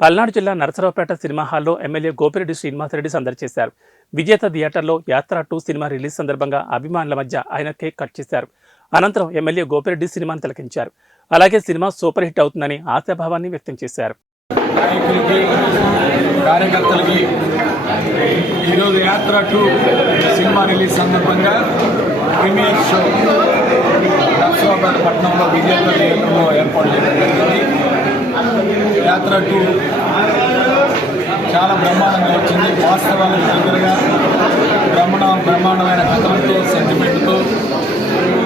పల్నాడు జిల్లా నరసరావుపేట సినిమా హాల్లో ఎమ్మెల్యే గోపిరెడ్డి శ్రీనివాసరెడ్డి సందడి చేశారు. విజేత థియేటర్లో యాత్ర టూ సినిమా రిలీజ్ సందర్భంగా అభిమానుల మధ్య ఆయన కేక్ కట్ చేశారు. అనంతరం ఎమ్మెల్యే గోపిరెడ్డి సినిమాను తిలకించారు. అలాగే సినిమా సూపర్ హిట్ అవుతుందని ఆశాభావాన్ని వ్యక్తం చేశారు. కార్యకర్తలకి ఈరోజు యాత్ర టూ సినిమా రిలీజ్ సందర్భంగా ప్రీమియర్ షో నర్సరావుపేట పట్టణంలో విజేత థియేటర్లో ఏర్పాటు చేయడం యాత్ర టూ చాలా బ్రహ్మాండంగా వచ్చింది. వాస్తవాలకు దగ్గరగా బ్రహ్మాండ బ్రహ్మాండమైన కథలతో సెంటిమెంట్తో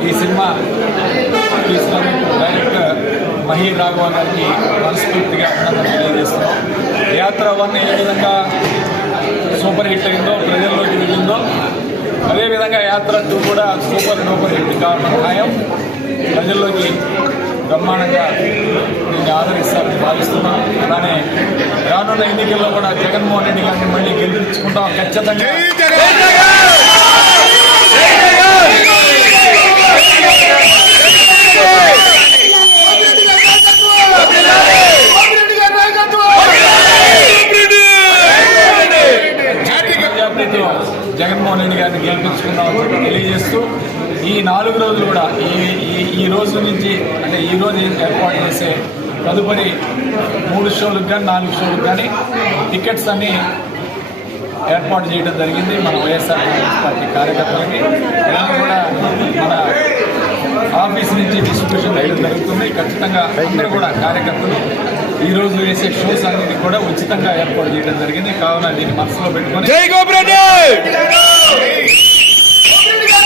ఈ సినిమా తీసుకొని డైరెక్టర్ మహీ రాఘవ గారికి మనస్ఫూర్తిగా అభినందనలు తెలియజేస్తున్నాం. యాత్ర వన్ ఏ విధంగా సూపర్ హిట్ అయిందో ప్రజల్లోకి వెళ్ళిందో అదేవిధంగా యాత్ర టూ కూడా సూపర్ డూపర్ హిట్ కావడం ఖాయం. ప్రజల్లోకి బ్రహ్మాండంగా దీన్ని ఆదరిస్తారని భావిస్తున్నాం. అలానే రానున్న ఎన్నికల్లో కూడా జగన్మోహన్ రెడ్డి గారిని మళ్ళీ గెలిపించుకుంటాం ఖచ్చితంగా. జగన్మోహన్ రెడ్డి గారిని గెలిపించుకున్నామని తెలియజేస్తూ ఈ నాలుగు రోజులు కూడా ఈ ఈ రోజు నుంచి అంటే ఈ రోజు ఏర్పాటు చేసే తదుపరి మూడు షోలకు కానీ నాలుగు షోలకు కానీ టికెట్స్ అన్నీ ఏర్పాటు చేయడం జరిగింది. మన వైఎస్ఆర్ కాంగ్రెస్ పార్టీ కార్యకర్తలకి కూడా మన ఆఫీస్ నుంచి డిస్ట్రిబ్యూషన్ చేయడం జరుగుతుంది. ఖచ్చితంగా అందరూ కూడా కార్యకర్తలు ఈ వేసే షోస్ అన్నిటి కూడా ఉచితంగా ఏర్పాటు చేయడం జరిగింది. కావున దీన్ని మనసులో పెట్టుకొని